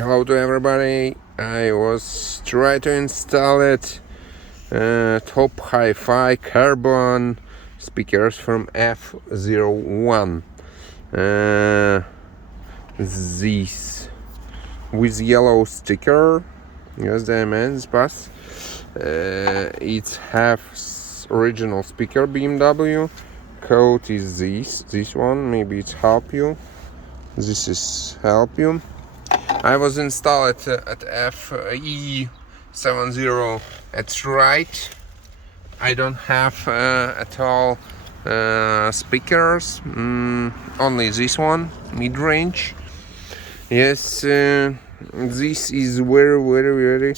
Hello to everybody. I was trying to install it. Top HiFi carbon speakers from F01. These with yellow sticker. Yes, the immense pass. It has original speaker BMW. Code is this one. Maybe it help you. This is help you. I was installed at F01 at right. I don't have at all speakers, only this one, mid-range. Yes, this is very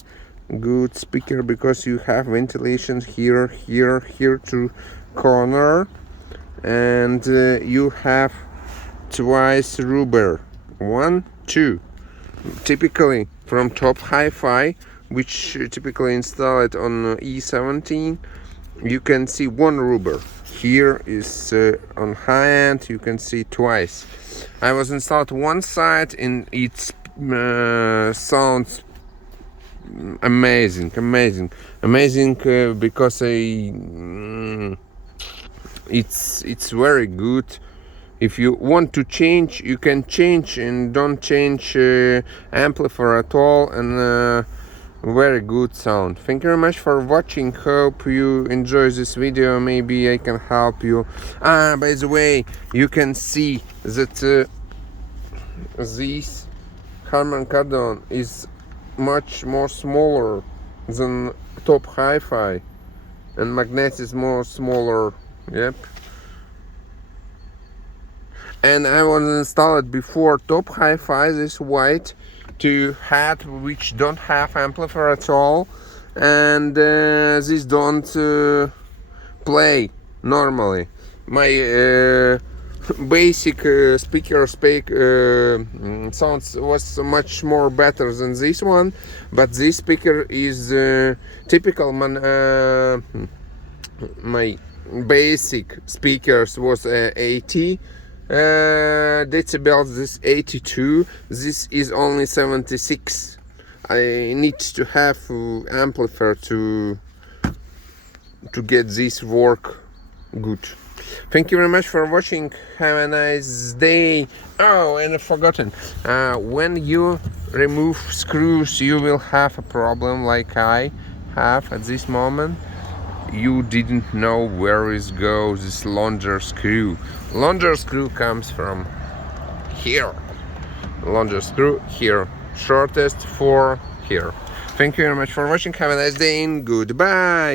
good speaker because you have ventilation here to corner, and you have twice rubber, 1, 2. Typically from Top HiFi, which typically installed on E70, you can see one rubber. Here is on high end, you can see twice. I was installed one side and it sounds amazing because it's very good. If you want to change, you can change and don't change amplifier at all, and very good sound. Thank you very much for watching. Hope you enjoy this video. Maybe I can help you. By the way, you can see that this Harman Kardon is much more smaller than Top HiFi, and magnet is more smaller. Yep. And I was installed before Top HiFi, this white, to hat which don't have amplifier at all, and this don't play normally. My basic speaker sounds was much more better than this one, but this speaker is typical. My basic speakers was 80 decibels, this 82, this is only 76. I need to have amplifier to get this work good. Thank you very much for watching. Have a nice day. Oh, and I've forgotten, when you remove screws, you will have a problem like I have at this moment. You didn't know where is goes this longer screw. Longer screw comes from here. Longer screw here. Shortest for here. Thank you very much for watching. Have a nice day and goodbye.